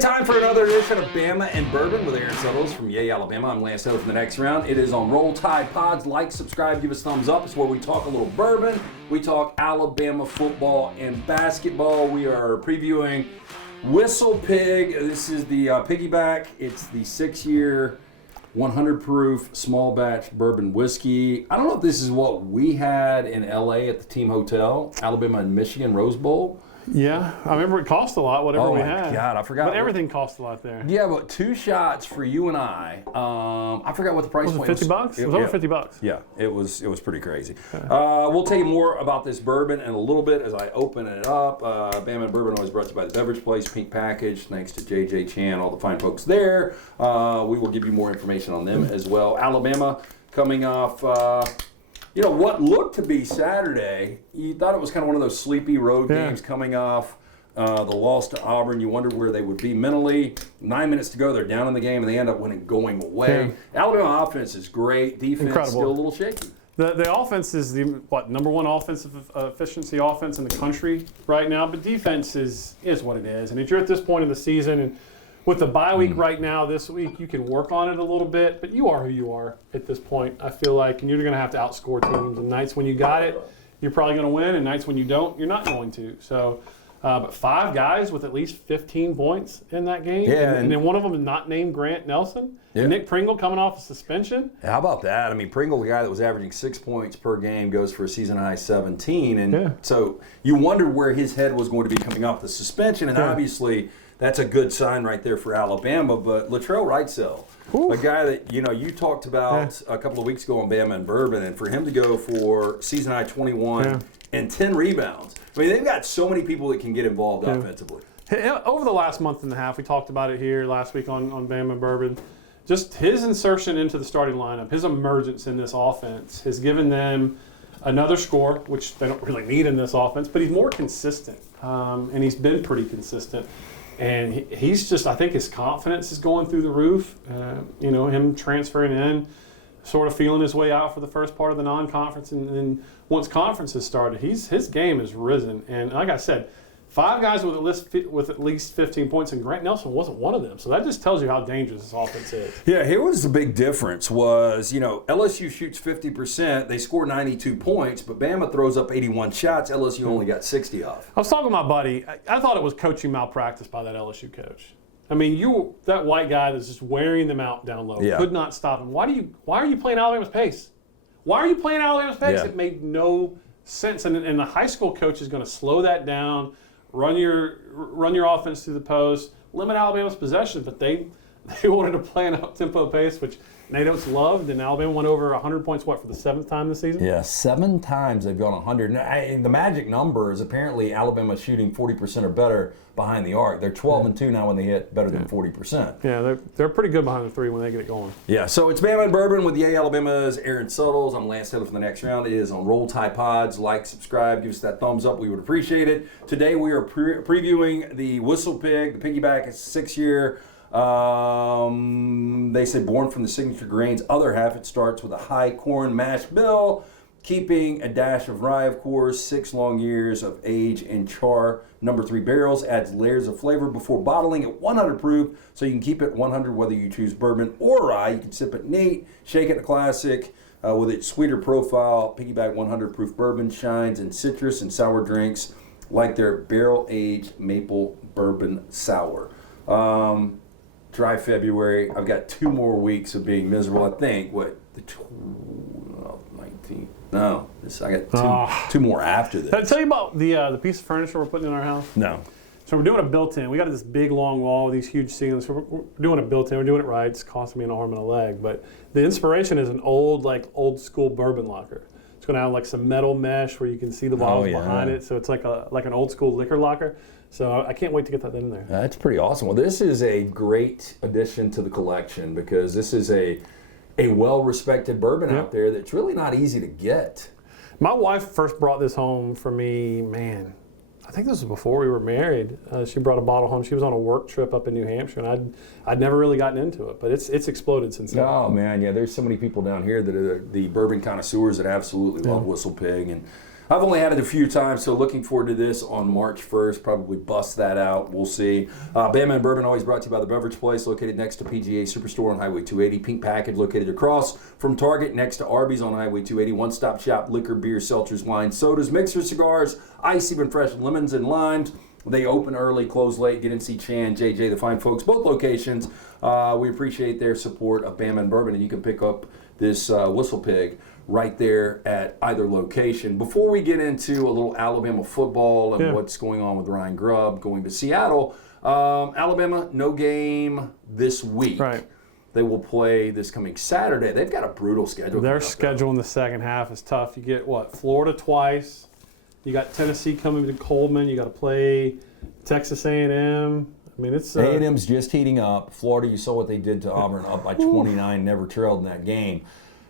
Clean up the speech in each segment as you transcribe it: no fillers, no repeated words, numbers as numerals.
Time for another edition of Bama and Bourbon with Aaron Suttles from Yay, Alabama. I'm Lance Hill for the next round. It is on Roll Tide Pods. Like, subscribe, give us a thumbs up. It's where we talk a little bourbon. We talk Alabama football and basketball. We are previewing WhistlePig. This is the PiggyBack. It's the 6-year, 100 proof, small batch bourbon whiskey. I don't know if this is what we had in LA at the team hotel, Alabama and Michigan Rose Bowl. Yeah, I remember it cost a lot, whatever we had. Oh my God, I forgot. But everything cost a lot there. Yeah, but 2 shots for you and I. I forgot what the price was. point Was it $50? It was over $50. Yeah, it was pretty crazy. We'll tell you more about this bourbon in a little bit as I open it up. Bama and Bourbon always brought to you by the Beverage Place, Pink Package. Thanks to JJ Chan, all the fine folks there. We will give you more information on them as well. Alabama coming off. What looked to be Saturday, you thought it was kind of one of those sleepy road games coming off the loss to Auburn. You wondered where they would be mentally. 9 minutes to go, they're down in the game, and they end up going away. Yeah. Alabama offense is great. Defense Incredible. Still a little shaky. The offense is the number one offensive efficiency offense in the country right now, but defense is what it is. And if you're at this point in the season and with the bye week right now, this week, you can work on it a little bit, but you are who you are at this point, I feel like, and you're going to have to outscore teams. And nights when you got it, you're probably going to win, and nights when you don't, you're not going to. So, but 5 guys with at least 15 points in that game, and then one of them is not named Grant Nelson. Yeah. Nick Pringle coming off a suspension. How about that? I mean, Pringle, the guy that was averaging 6 points per game, goes for a season-high 17, and so you wondered where his head was going to be coming off the suspension, and obviously – that's a good sign right there for Alabama. But Latrell Wrightsell, a guy that you talked about a couple of weeks ago on Bama and Bourbon, and for him to go for season high 21 and 10 rebounds. I mean, they've got so many people that can get involved offensively. Over the last month and a half, we talked about it here last week on Bama and Bourbon. Just his insertion into the starting lineup, his emergence in this offense has given them another score, which they don't really need in this offense, but he's more consistent, and he's been pretty consistent. And he's just, I think his confidence is going through the roof. Him transferring in, sort of feeling his way out for the first part of the non-conference. And then once conference has started, his game has risen. And like I said, 5 guys with at least 15 points, and Grant Nelson wasn't one of them. So that just tells you how dangerous this offense is. Yeah, here was the big difference was, LSU shoots 50%, they score 92 points, but Bama throws up 81 shots, LSU only got 60 off. I was talking to my buddy. I thought it was coaching malpractice by that LSU coach. I mean, that white guy that's just wearing them out down low, could not stop him. Why are you playing Alabama's pace? Why are you playing Alabama's pace? Yeah. It made no sense. And the high school coach is going to slow that down, run your offense through the post, limit Alabama's possession, but they wanted to play an up-tempo pace, which Nate Oats loved, and Alabama went over 100 points, for the 7th time this season? Yeah, 7 times they've gone 100. The magic number is apparently Alabama shooting 40% or better behind the arc. They're 12-2 now when they hit better than 40%. Yeah, they're pretty good behind the 3 when they get it going. Yeah, so it's Bama and Bourbon with Yay Alabama's Aaron Suttles. I'm Lance Taylor for the next round. It is on Roll Tide Pods. Like, subscribe, give us that thumbs up. We would appreciate it. Today we are previewing the WhistlePig, the PiggyBack. It's a 6-year. They say born from the signature grains. Other half, it starts with a high corn mash bill, keeping a dash of rye, of course. 6 long years of age in char. Number 3 barrels adds layers of flavor before bottling at 100 proof, so you can keep it 100 whether you choose bourbon or rye. You can sip it neat, shake it in a classic. With its sweeter profile, PiggyBack 100 proof bourbon shines in citrus and sour drinks like their barrel-aged maple bourbon sour. Dry February. I've got 2 more weeks of being miserable. I think, the 19th? No, I got 2 more after this. Did I tell you about the piece of furniture we're putting in our house? No. So we're doing a built-in. We got this big, long wall with these huge ceilings. So we're doing a built-in. We're doing it right. It's costing me an arm and a leg. But the inspiration is an old school bourbon locker. It's going to have some metal mesh where you can see the bottles behind it. So it's like an old school liquor locker. So I can't wait to get that in there. That's pretty awesome. Well, this is a great addition to the collection because this is a well-respected bourbon out there that's really not easy to get. My wife first brought this home for me, I think this was before we were married. She brought a bottle home. She was on a work trip up in New Hampshire, and I'd never really gotten into it, but it's exploded since then. Oh, man, yeah, there's so many people down here that are the bourbon connoisseurs that absolutely love WhistlePig, and I've only had it a few times, so looking forward to this on March 1st. Probably bust that out. We'll see. Bama Bourbon always brought to you by the Beverage Place, located next to PGA Superstore on Highway 280. Pink Package located across from Target, next to Arby's on Highway 280. One-stop shop, liquor, beer, seltzers, wine, sodas, mixers, cigars, ice, even fresh lemons and limes. They open early, close late. Get in, see Chan, JJ, the fine folks, both locations. We appreciate their support of Bama Bourbon, and you can pick up this WhistlePig right there at either location. Before we get into a little Alabama football and what's going on with Ryan Grubb going to Seattle, Alabama, no game this week. Right. They will play this coming Saturday. They've got a brutal schedule. Their schedule in the second half is tough. You get, Florida twice. You got Tennessee coming to Coleman. You got to play Texas A&M. I mean, it's A&M's just heating up. Florida, you saw what they did to Auburn, up by 29, never trailed in that game.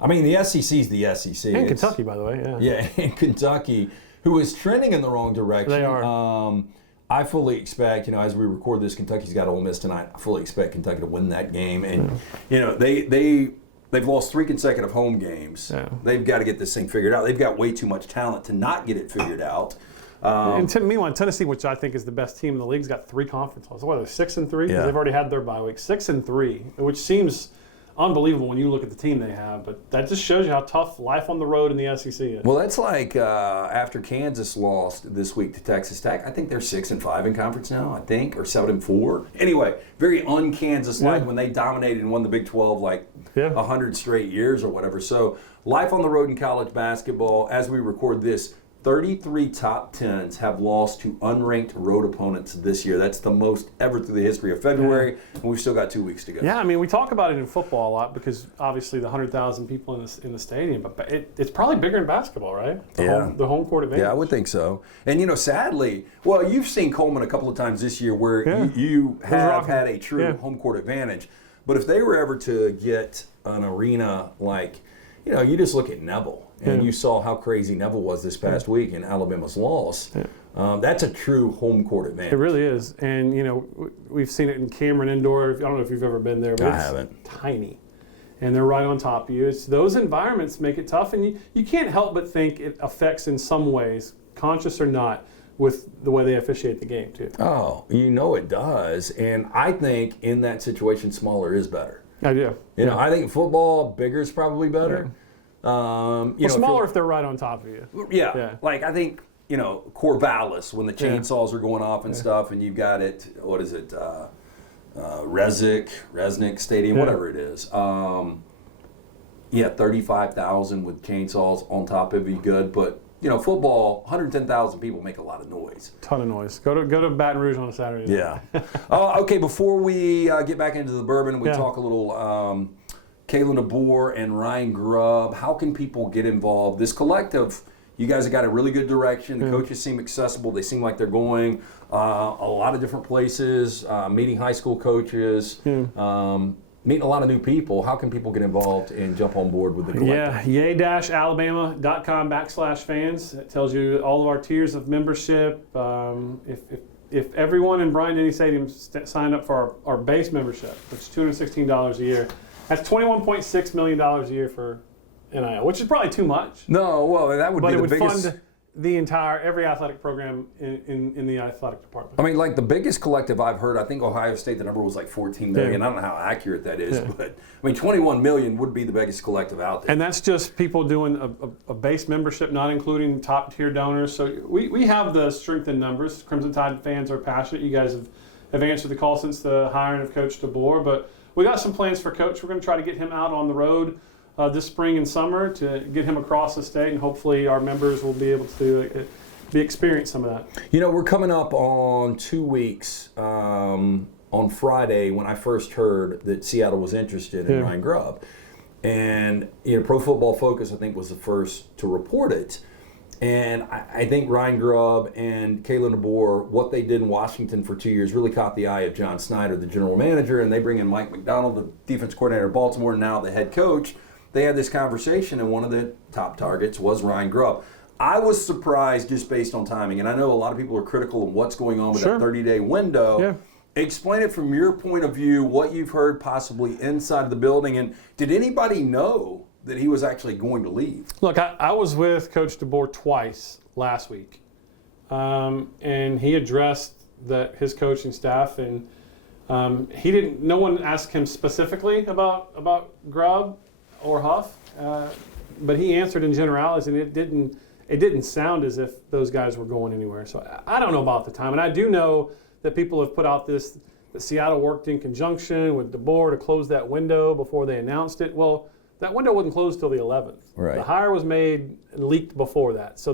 I mean, the SEC's the SEC. And Kentucky, by the way. Yeah, and Kentucky, who is trending in the wrong direction. They are. I fully expect, as we record this, Kentucky's got Ole Miss tonight. I fully expect Kentucky to win that game. And, they've lost 3 consecutive home games. Yeah. They've got to get this thing figured out. They've got way too much talent to not get it figured out. Meanwhile, Tennessee, which I think is the best team in the league, has got 3 conference losses. What are they, 6-3? Yeah. They've already had their bye week. 6-3, which seems unbelievable when you look at the team they have. But that just shows you how tough life on the road in the SEC is. Well, that's like after Kansas lost this week to Texas Tech. I think they're 6-5 in conference now. I think, or 7-4. Anyway, very un-Kansas-like when they dominated and won the Big 12 100 straight years or whatever. So life on the road in college basketball. As we record this, 33 top 10s have lost to unranked road opponents this year. That's the most ever through the history of February, and we've still got 2 weeks to go. Yeah, I mean, we talk about it in football a lot because obviously the 100,000 people in the stadium, but it's probably bigger in basketball, right? The home court advantage. Yeah, I would think so. And, sadly, you've seen Coleman a couple of times this year where you have had a true home court advantage. But if they were ever to get an arena like, you just look at Neville. And you saw how crazy Neville was this past week in Alabama's loss. Yeah. That's a true home court advantage. It really is. And, we've seen it in Cameron Indoor. I don't know if you've ever been there, but I haven't. Tiny. And they're right on top of you. It's those environments make it tough. And you can't help but think it affects in some ways, conscious or not, with the way they officiate the game, too. Oh, it does. And I think in that situation, smaller is better. I do. I think football, bigger is probably better. Yeah. Smaller if they're right on top of you. Yeah. Like I think, Corvallis, when the chainsaws are going off and stuff, and you've got it, what is it, Resnick Stadium, whatever it is. 35,000 with chainsaws on top of you, good. But, football, 110,000 people make a lot of noise. Ton of noise. Go to Baton Rouge on a Saturday. Yeah. Okay, before we get back into the bourbon, we talk a little Kalen DeBoer and Ryan Grubb. How can people get involved? This collective, you guys have got a really good direction. The coaches seem accessible. They seem like they're going a lot of different places, meeting high school coaches, meeting a lot of new people. How can people get involved and jump on board with the collective? yay-alabama.com/fans. It tells you all of our tiers of membership. If everyone in Bryant-Denny Stadium signed up for our base membership, which is $216 a year, that's $21.6 million a year for NIL, which is probably too much. No, well, that would be the biggest. But it would fund every athletic program in the athletic department. I mean, like the biggest collective I've heard, I think Ohio State, the number was like 14 million. I don't know how accurate that is, but I mean, 21 million would be the biggest collective out there. And that's just people doing a base membership, not including top tier donors. So we have the strength in numbers. Crimson Tide fans are passionate. You guys have answered the call since the hiring of Coach DeBoer, but we got some plans for Coach. We're going to try to get him out on the road this spring and summer to get him across the state, and hopefully our members will be able to experience some of that. We're coming up on 2 weeks on Friday when I first heard that Seattle was interested in Ryan Grubb. And, Pro Football Focus, I think, was the first to report it. And I think Ryan Grubb and Kalen DeBoer, what they did in Washington for 2 years, really caught the eye of John Snyder, the general manager, and they bring in Mike McDonald, the defense coordinator of Baltimore, and now the head coach. They had this conversation, and one of the top targets was Ryan Grubb. I was surprised just based on timing, and I know a lot of people are critical of what's going on with that 30-day window. Yeah. Explain it from your point of view, what you've heard possibly inside of the building, and did anybody know that he was actually going to leave. Look, I was with Coach DeBoer twice last week, and he addressed his coaching staff, and he didn't. No one asked him specifically about Grubb or Huff, but he answered in generalities, and it didn't sound as if those guys were going anywhere. So I don't know about the time, and I do know that people have put out that Seattle worked in conjunction with DeBoer to close that window before they announced it. Well, that window wasn't closed till the 11th. Right. The hire was made and leaked before that, so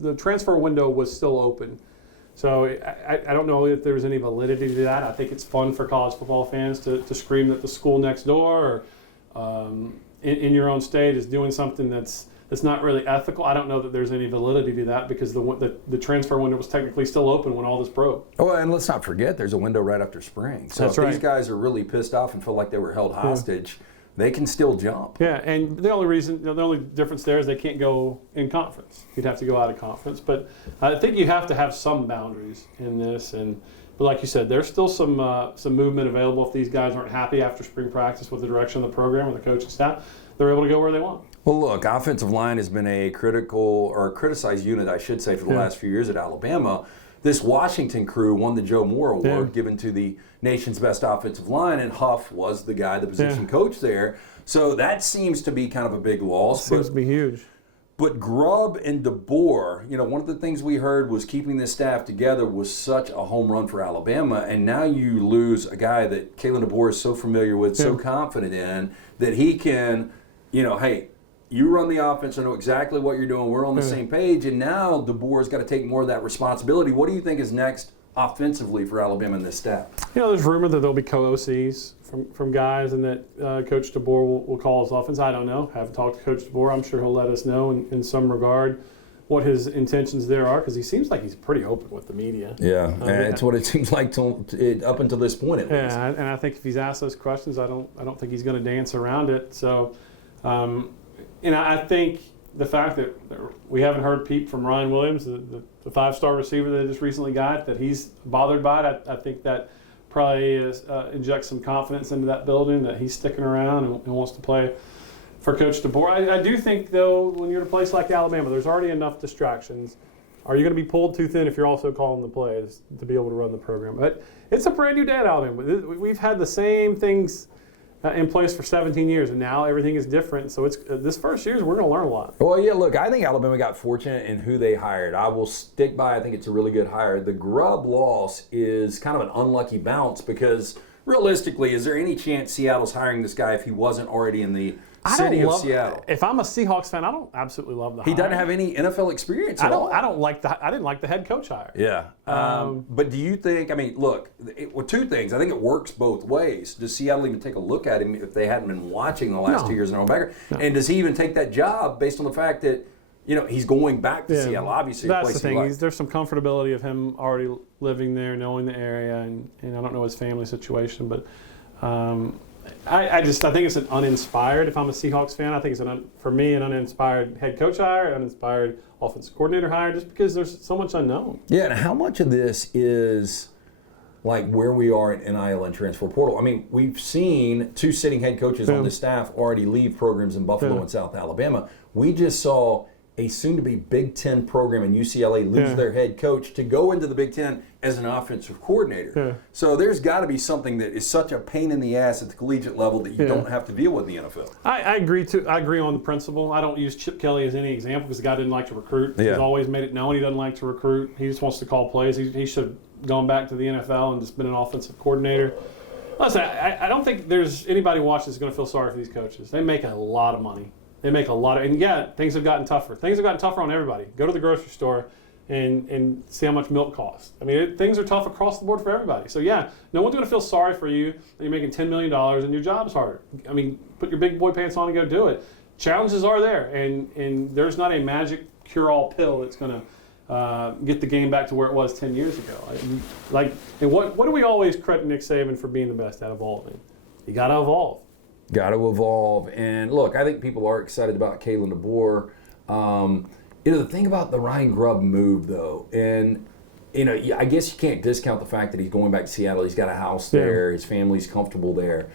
the transfer window was still open. So I don't know if there's any validity to that. I think it's fun for college football fans to scream that the school next door or in your own state is doing something that's not really ethical. I don't know that there's any validity to that because the transfer window was technically still open when all this broke. Oh, and let's not forget there's a window right after spring. So That's if right. these guys are really pissed off and feel like they were held hostage, they can still jump. Yeah, and the only difference there is they can't go in conference. You'd have to go out of conference. But I think you have to have some boundaries in this. But like you said, there's still some movement available if these guys aren't happy after spring practice with the direction of the program and the coaching staff. They're able to go where they want. Well, look, offensive line has been a criticized unit, I should say, for the last few years at Alabama. This Washington crew won the Joe Moore Award given to the nation's best offensive line, and Huff was the guy, the position coach there. So that seems to be kind of a big loss. Seems to be huge. But Grubb and DeBoer, one of the things we heard was keeping this staff together was such a home run for Alabama, and now you lose a guy that Kalen DeBoer is so familiar with, so confident in, that he can, hey, you run the offense, I know exactly what you're doing, we're on the same page, and now DeBoer's got to take more of that responsibility. What do you think is next offensively for Alabama in this staff? There's rumor that there'll be co-OCs from guys and that Coach DeBoer will call his offense. I don't know. I haven't talked to Coach DeBoer. I'm sure he'll let us know in some regard what his intentions there are because he seems like he's pretty open with the media. Yeah, and it's what it seems like up until this point at least. Yeah, and I think if he's asked those questions, I don't think he's going to dance around it. So, I think the fact that we haven't heard peep from Ryan Williams, the 5-star receiver that they just recently got, that he's bothered by it, I think that probably injects some confidence into that building that he's sticking around and wants to play for Coach DeBoer. I do think, though, when you're in a place like Alabama, there's already enough distractions. Are you going to be pulled too thin if you're also calling the plays to be able to run the program? But it's a brand new day at Alabama. We've had the same things in place for 17 years, and now everything is different. So it's this first year, we're going to learn a lot. Well, yeah, look, I think Alabama got fortunate in who they hired. I will stick by, I think it's a really good hire. The Grubb loss is kind of an unlucky bounce because realistically, is there any chance Seattle's hiring this guy if he wasn't already in the city of Seattle? If I'm a Seahawks fan, I don't absolutely love the hire. He doesn't have any NFL experience at all. I didn't like the head coach hire. Yeah. But do you think, look, two things. I think it works both ways. Does Seattle even take a look at him if they hadn't been watching the last 2 years in Oregon? No. And does he even take that job based on the fact that, he's going back to Seattle, obviously. That's the thing. There's some comfortability of him already living there, knowing the area, and I don't know his family situation, but I think it's an uninspired. If I'm a Seahawks fan, I think it's for me an uninspired head coach hire, an uninspired offensive coordinator hire, just because there's so much unknown. Yeah, and how much of this is like where we are in NIL and transfer portal? We've seen 2 sitting head coaches on the staff already leave programs in Buffalo and South Alabama. We just saw a soon-to-be Big Ten program in UCLA lose their head coach to go into the Big Ten as an offensive coordinator. Yeah. So there's got to be something that is such a pain in the ass at the collegiate level that you don't have to deal with in the NFL. I agree on the principle. I don't use Chip Kelly as any example because the guy didn't like to recruit. He's always made it known he doesn't like to recruit. He just wants to call plays. He should have gone back to the NFL and just been an offensive coordinator. Listen, I don't think there's anybody watching that's going to feel sorry for these coaches. They make a lot of money. They make a lot of, and things have gotten tougher. Things have gotten tougher on everybody. Go to the grocery store and see how much milk costs. Things are tough across the board for everybody. So no one's going to feel sorry for you that you're making $10 million and your job's harder. Put your big boy pants on and go do it. Challenges are there, and there's not a magic cure-all pill that's going to get the game back to where it was 10 years ago. And what do we always credit Nick Saban for being the best at evolving? You got to evolve. Got to evolve. And look, I think people are excited about Kalen DeBoer. The thing about the Ryan Grubb move, though, and I guess you can't discount the fact that he's going back to Seattle. He's got a house there. His family's comfortable there.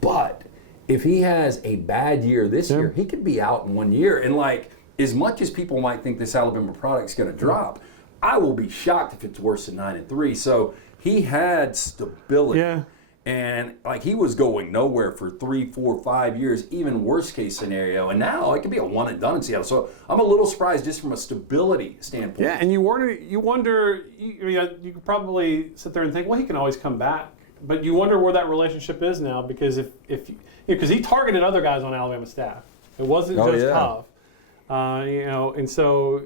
But if he has a bad year this year, he could be out in 1 year. And like, as much as people might think this Alabama product's going to drop, I will be shocked if it's worse than 9-3. So he had stability. Yeah. And like he was going nowhere for 3, 4, 5 years, even worst case scenario. And now it could be a one and done in Seattle. So I'm a little surprised just from a stability standpoint. Yeah, and you wonder, you could probably sit there and think, well, he can always come back. But you wonder where that relationship is now, because because he targeted other guys on Alabama staff. It wasn't just Huff. And so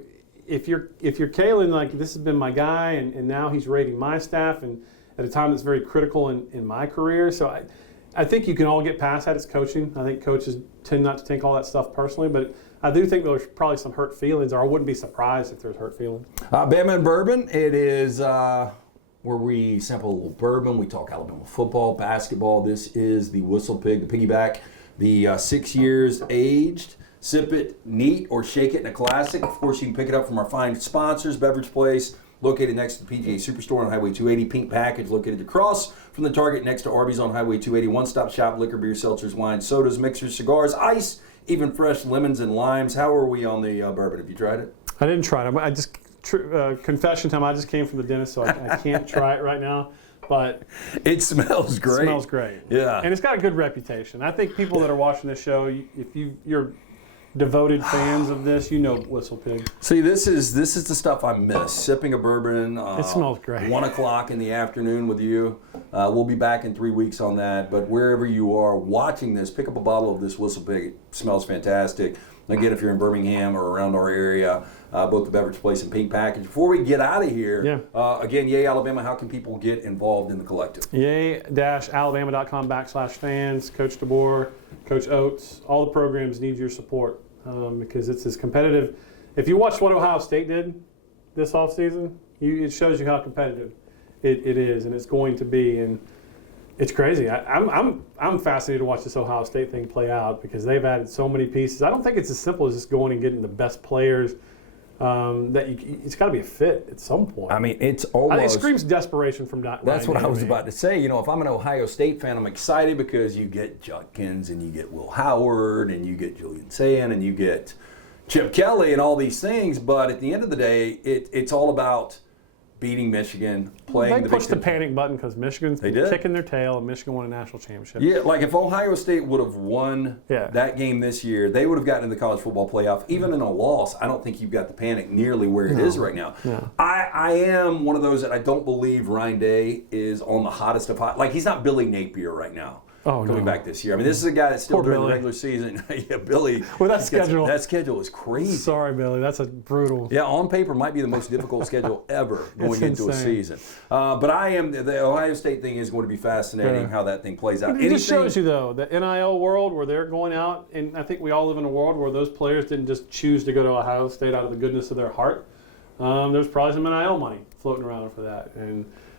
if you're Kalen, like, this has been my guy, and now he's rating my staff, and at a time that's very critical in my career. So I think you can all get past that. It's coaching. I think coaches tend not to take all that stuff personally, but I do think there's probably some hurt feelings, or I wouldn't be surprised if there's hurt feelings. Bama and Bourbon, it is where we sample a little bourbon. We talk Alabama football, basketball. This is the WhistlePig, the piggyback, the 6 years aged. Sip it neat or shake it in a classic. Of course, you can pick it up from our fine sponsors, Beverage Place, located next to the PGA Superstore on Highway 280. Pink Package, located across from the Target next to Arby's on Highway 280. One-stop shop, liquor, beer, seltzers, wine, sodas, mixers, cigars, ice, even fresh lemons and limes. How are we on the bourbon? Have you tried it? I didn't try it. I just confession time. I just came from the dentist, so I can't try it right now. But it smells great. It smells great. Yeah, and it's got a good reputation. I think people that are watching this show, if you're devoted fans of this, you know WhistlePig. See, this is the stuff I miss. Sipping a bourbon. It smells great. 1 o'clock in the afternoon with you. We'll be back in 3 weeks on that. But wherever you are watching this, pick up a bottle of this WhistlePig. It smells fantastic. Again, if you're in Birmingham or around our area, both the Beverage Place and Pink Package. Before we get out of here, again, Yay Alabama, how can people get involved in the collective? Yay-alabama.com/fans, Coach DeBoer, Coach Oats, all the programs need your support because it's as competitive. If you watched what Ohio State did this offseason, it shows you how competitive it is, and it's going to be. And it's crazy. I'm fascinated to watch this Ohio State thing play out because they've added so many pieces. I don't think it's as simple as just going and getting the best players. It's got to be a fit at some point. I mean, it's almost. It screams desperation from Ryan. That's what I was about to say. You know, if I'm an Ohio State fan, I'm excited because you get Judkins and you get Will Howard and you get Julian Sayin and you get Chip Kelly and all these things. But at the end of the day, it's all about beating Michigan, playing They pushed the panic button because Michigan's kicking their tail and Michigan won a national championship. Yeah, like if Ohio State would have won that game this year, they would have gotten in the college football playoff. Even in a loss, I don't think you've got the panic nearly where it is right now. No. I am one of those that I don't believe Ryan Day is on the hottest of hot. Like, he's not Billy Napier right now. Coming back this year. I mean, this is a guy that's still during the regular season. Yeah, Billy. With that schedule. That schedule is crazy. Sorry, Billy. That's a brutal. Yeah, on paper might be the most difficult schedule ever going into a season. But the Ohio State thing is going to be fascinating how that thing plays out. It just shows you, though, the NIL world where they're going out, and I think we all live in a world where those players didn't just choose to go to Ohio State out of the goodness of their heart. There's probably some NIL money floating around for that.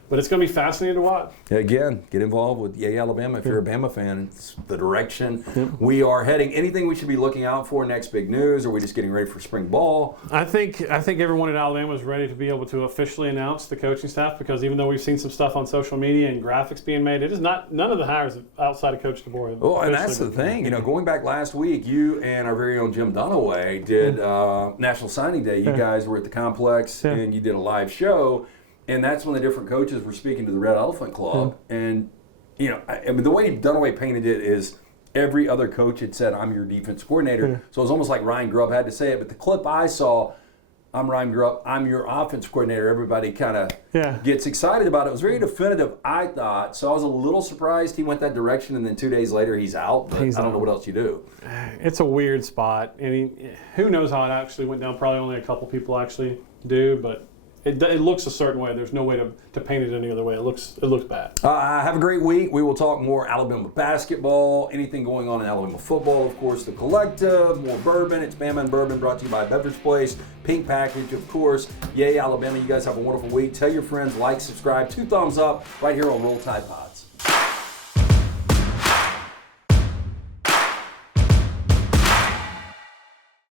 But it's going to be fascinating to watch. Again, get involved with Yay Alabama. If you're a Bama fan, it's the direction we are heading. Anything we should be looking out for? Next big news? Or are we just getting ready for spring ball? I think everyone at Alabama is ready to be able to officially announce the coaching staff, because even though we've seen some stuff on social media and graphics being made, it is none of the hires outside of Coach DeBoer. Oh, and that's the thing. You know, going back last week, you and our very own Jim Dunaway did National Signing Day. You guys were at the complex and you did a live show. And that's when the different coaches were speaking to the Red Elephant Club. And, you know, I mean, the way Dunaway painted it is every other coach had said, I'm your defense coordinator. So it was almost like Ryan Grubb had to say it. But the clip I saw, I'm Ryan Grubb, I'm your offense coordinator, everybody kind of gets excited about it. It was very definitive, I thought. So I was a little surprised he went that direction. And then 2 days later, he's out. But I don't know what else you do. It's a weird spot. And who knows how it actually went down. Probably only a couple people actually do. But it looks a certain way. There's no way to paint it any other way. It looks bad. Have a great week. We will talk more Alabama basketball, anything going on in Alabama football, of course, the collective, more bourbon. It's Bama and Bourbon, brought to you by Beverage Place, Pink Package, of course. Yay, Alabama. You guys have a wonderful week. Tell your friends, like, subscribe, 2 thumbs up right here on Roll Tide Pod.